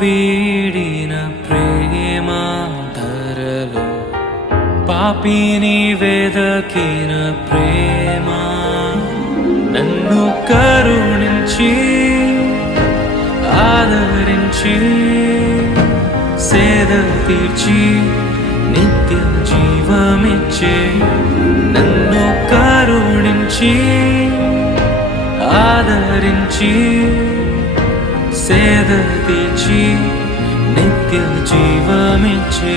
వీడిన ప్రేమ ధరలో పాపిని వెదకిన ప్రేమ నన్ను కరుణించి ఆదరించి సేద తీర్చి నిత్య జీవమిచ్చే నన్ను కరుణించి ఆదరించి సేద తీర్చి నిత్య జీవమిచ్చే